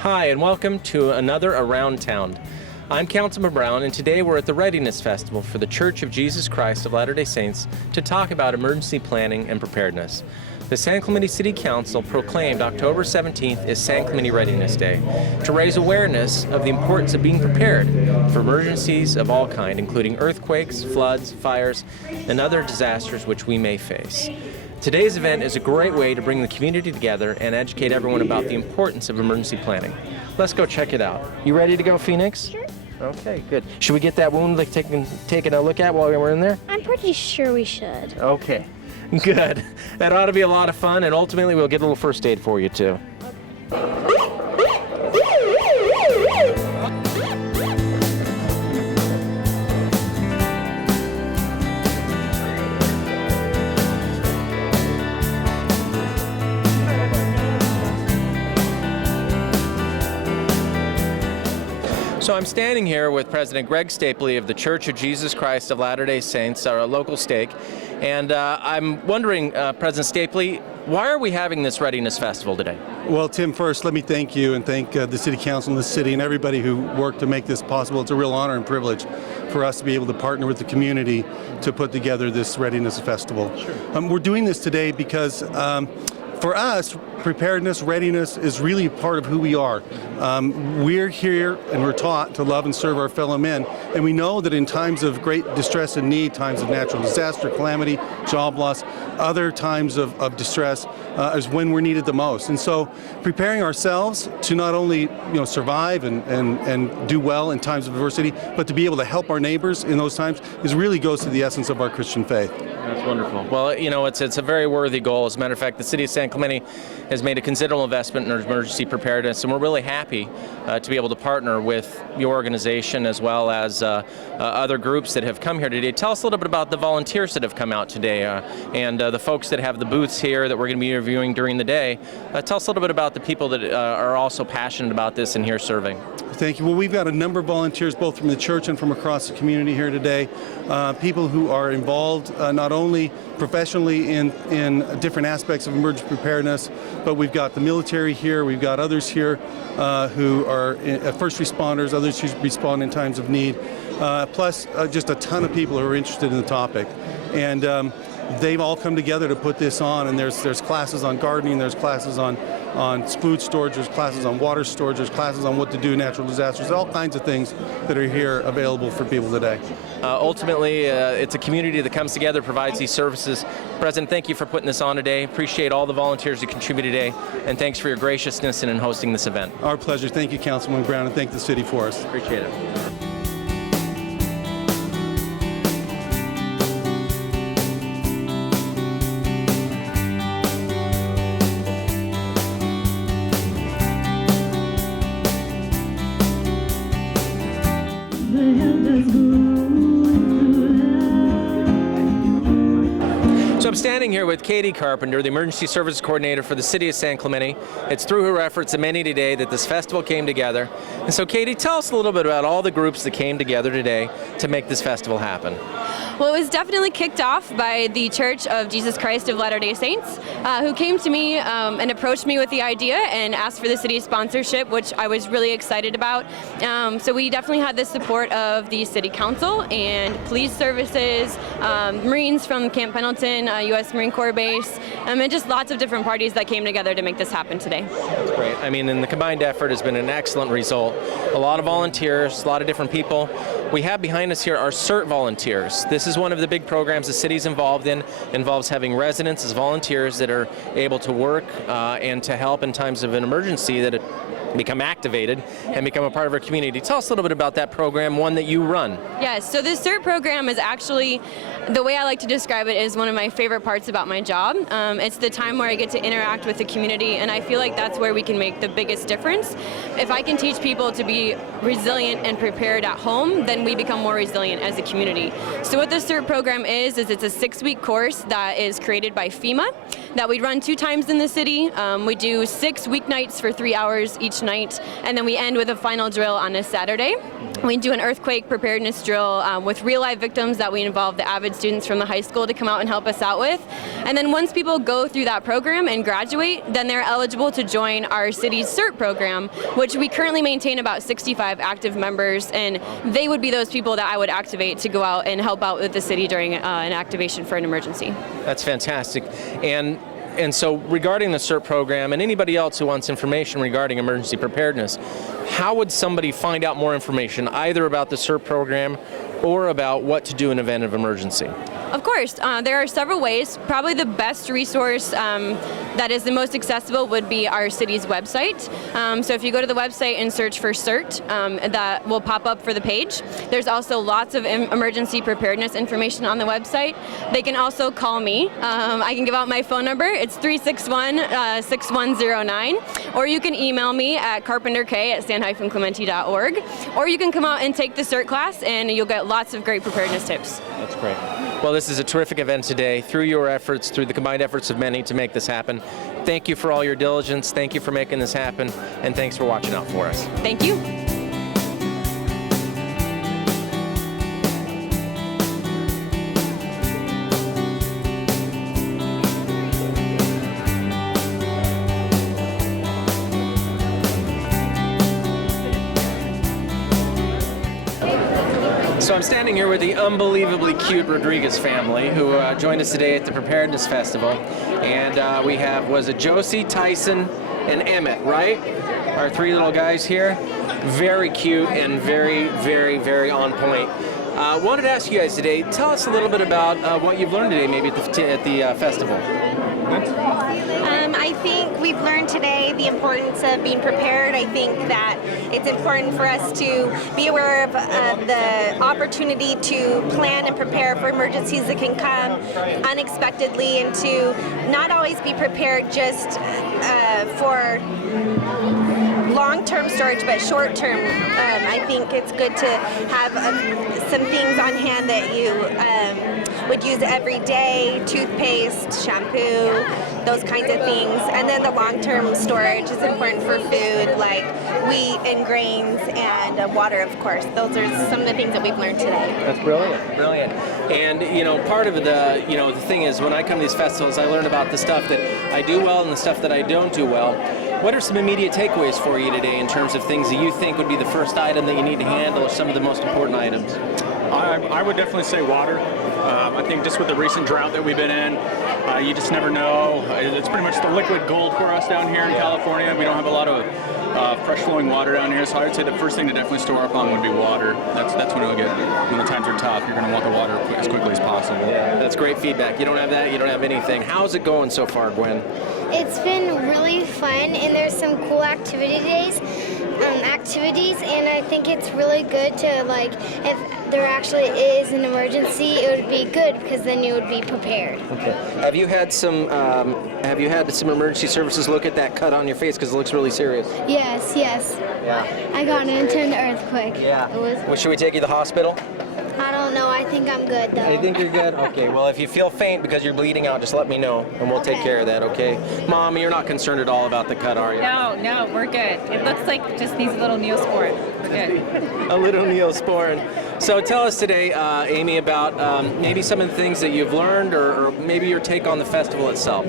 Hi, and welcome to another Around Town. I'm Councilman Brown, and today we're at the Readiness Festival for the Church of Jesus Christ of Latter-day Saints to talk about emergency planning and preparedness. The San Clemente City Council proclaimed October 17th is San Clemente Readiness Day to raise awareness of the importance of being prepared for emergencies of all kind, including earthquakes, floods, fires, and other disasters which we may face. Today's event is a great way to bring the community together and educate everyone about the importance of emergency planning. Let's go check it out. You ready to go, Phoenix? Sure. Okay, good. Should we get that wound taken a look at while we're in there? I'm pretty sure we should. Okay, good. That ought to be a lot of fun, and ultimately we'll get a little first aid for you too. So I'm standing here with President Gregg Staples of the Church of Jesus Christ of Latter-day Saints, our local stake, and I'm wondering, President Staples, why are we having this Readiness Festival today? Well, Tim, first, let me thank you and thank the City Council and the city and everybody who worked to make this possible. It's a real honor and privilege for us to be able to partner with the community to put together this Readiness Festival. Sure. We're doing this today because for us, preparedness, readiness is really part of who we are. We're here and we're taught to love and serve our fellow men, and we know that in times of great distress and need, times of natural disaster, calamity, job loss, other times of distress is when we're needed the most. And so preparing ourselves to not only survive and do well in times of adversity, but to be able to help our neighbors in those times really goes to the essence of our Christian faith. That's wonderful. Well, it's a very worthy goal. As a matter of fact, the City of San Clemente has made a considerable investment in emergency preparedness, and we're really happy to be able to partner with your organization as well as other groups that have come here today. Tell us a little bit about the volunteers that have come out today and the folks that have the booths here that we're going to be interviewing during the day. Tell us a little bit about the people that are also passionate about this and here serving. Thank you. Well, we've got a number of volunteers both from the church and from across the community here today. People who are involved not only professionally in different aspects of emergency preparedness, but we've got the military here, we've got others here who are first responders, others who respond in times of need, plus just a ton of people who are interested in the topic. And they've all come together to put this on, and there's classes on gardening, there's classes on food storage, there's classes on water storage, there's classes on what to do in natural disasters, all kinds of things that are here available for people today. Ultimately, it's a community that comes together, provides these services. President, thank you for putting this on today. Appreciate all the volunteers who contribute today, and thanks for your graciousness in hosting this event. Our pleasure. Thank you, Councilman Brown, and thank the city for us. Appreciate it. So I'm standing here with Katie Carpenter, the Emergency Services Coordinator for the City of San Clemente. It's through her efforts and many today that this festival came together. And so Katie, tell us a little bit about all the groups that came together today to make this festival happen. Well, it was definitely kicked off by the Church of Jesus Christ of Latter-day Saints, who came to me and approached me with the idea and asked for the city's sponsorship, which I was really excited about. So we definitely had the support of the City Council and police services, Marines from Camp Pendleton, U.S. Marine Corps Base, and just lots of different parties that came together to make this happen today. That's great. I mean, and the combined effort has been an excellent result. A lot of volunteers, a lot of different people. We have behind us here our CERT volunteers. This is one of the big programs the city's involved in. It involves having residents as volunteers that are able to work and to help in times of an emergency that become activated and become a part of our community. Tell us a little bit about that program, one that you run. Yes, so this CERT program is actually, the way I like to describe it, is one of my favorite parts about my job. It's the time where I get to interact with the community, and I feel like that's where we can make the biggest difference. If I can teach people to be resilient and prepared at home, then we become more resilient as a community. So what the CERT program is it's a 6-week course that is created by FEMA that we run 2 times in the city. We do 6 weeknights for 3 hours each night, and then we end with a final drill on a Saturday. We do an earthquake preparedness drill with real live victims that we involve the avid students from the high school to come out and help us out with. And then once people go through that program and graduate, then they're eligible to join our city's CERT program, which we currently maintain about 65 active members, and they would be those people that I would activate to go out and help out with the city during an activation for an emergency. That's fantastic. And so regarding the CERT program and anybody else who wants information regarding emergency preparedness, how would somebody find out more information either about the CERT program or about what to do in event of emergency? Of course, there are several ways. Probably the best resource that is the most accessible would be our city's website. So if you go to the website and search for CERT, that will pop up for the page. There's also lots of emergency preparedness information on the website. They can also call me. I can give out my phone number. It's 361-6109. Or you can email me at carpenterk@san-clemente.org. Or you can come out and take the CERT class, and you'll get lots of great preparedness tips. That's great. Well, this is a terrific event today. Through your efforts, through the combined efforts of many to make this happen. Thank you for all your diligence. Thank you for making this happen. And thanks for watching out for us. Thank you. So I'm standing here with the unbelievably cute Rodriguez family who joined us today at the Preparedness Festival. And we have, was it Josie, Tyson, and Emmett, right? Our three little guys here. Very cute and very, very, very on point. Wanted to ask you guys today, tell us a little bit about what you've learned today maybe at the festival. I think we've learned today the importance of being prepared. I think that it's important for us to be aware of the opportunity to plan and prepare for emergencies that can come unexpectedly, and to not always be prepared just for long-term storage, but short-term. I think it's good to have some things on hand that you would use every day: toothpaste, shampoo, those kinds of things. And then the long-term storage is important for food, like wheat and grains, and water, of course. Those are some of the things that we've learned today. That's brilliant, brilliant. And part of the thing is, when I come to these festivals, I learn about the stuff that I do well and the stuff that I don't do well. What are some immediate takeaways for you today in terms of things that you think would be the first item that you need to handle, or some of the most important items? I would definitely say water. I think just with the recent drought that we've been in, you just never know. It's pretty much the liquid gold for us down here in California. We don't have a lot of fresh flowing water down here, so I would say the first thing to definitely store up on would be water. That's when it'll get, when the times are tough, you're going to want the water as quickly as possible. Yeah, that's great feedback. You don't have that, you don't have anything. How's it going so far, Gwen? It's been really fun, and there's some cool activities, and I think it's really good to, like, if there actually is an emergency, it would be good because then you would be prepared. Okay. Have you had some emergency services look at that cut on your face because it looks really serious? Yes. Yeah. I got into an earthquake. Yeah. Well, should we take you to the hospital? I don't know. I think I'm good though. I think you're good? Okay, well, if you feel faint because you're bleeding out, just let me know, and we'll take care of that, okay? Mom, you're not concerned at all about the cut, are you? No, we're good. It looks like just needs a little Neosporin. We're good. A little Neosporin. So tell us today, Amy, about maybe some of the things that you've learned, or maybe your take on the festival itself.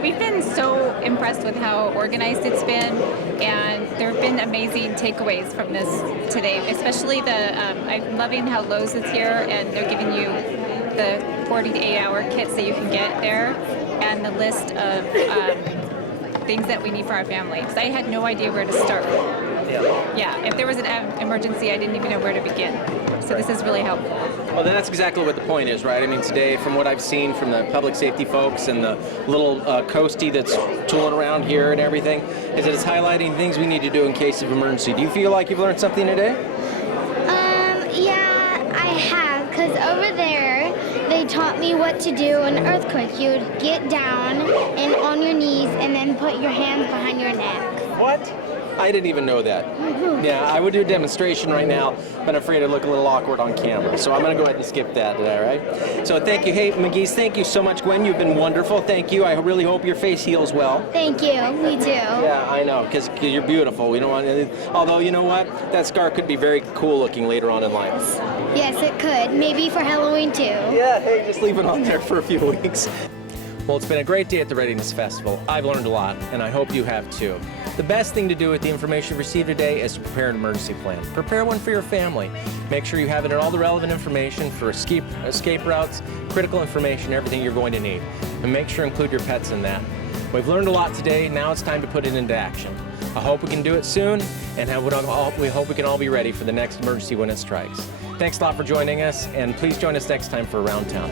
We've been so impressed with how organized it's been, and there have been amazing takeaways from this today, especially I'm loving how Lowe's is here, and they're giving you the 48-hour kits that you can get there, and the list of things that we need for our family, because I had no idea where to start. Yeah, if there was an emergency, I didn't even know where to begin. So this is really helpful. Well, then that's exactly what the point is, right? I mean, today, from what I've seen from the public safety folks and the little coastie that's tooling around here and everything, is that it's highlighting things we need to do in case of emergency. Do you feel like you've learned something today? Yeah, I have, because over there, they taught me what to do in an earthquake. You would get down and on your knees and then put your hands behind your neck. What? I didn't even know that. Yeah, I would do a demonstration right now, but I'm afraid I'd look a little awkward on camera. So I'm going to go ahead and skip that today, right? So thank you. Hey, McGee's, thank you so much, Gwen. You've been wonderful. Thank you. I really hope your face heals well. Thank you. Me too. Yeah, I know, because you're beautiful. We don't want anything. Although, you know what? That scar could be very cool looking later on in life. Yes, it could. Maybe for Halloween too. Yeah, hey, just leave it on there for a few weeks. Well, it's been a great day at the Readiness Festival. I've learned a lot, and I hope you have too. The best thing to do with the information received today is to prepare an emergency plan. Prepare one for your family. Make sure you have in it all the relevant information for escape routes, critical information, everything you're going to need. And make sure to include your pets in that. We've learned a lot today. Now it's time to put it into action. I hope we can do it soon, and we hope we can all be ready for the next emergency when it strikes. Thanks a lot for joining us, and please join us next time for Around Town.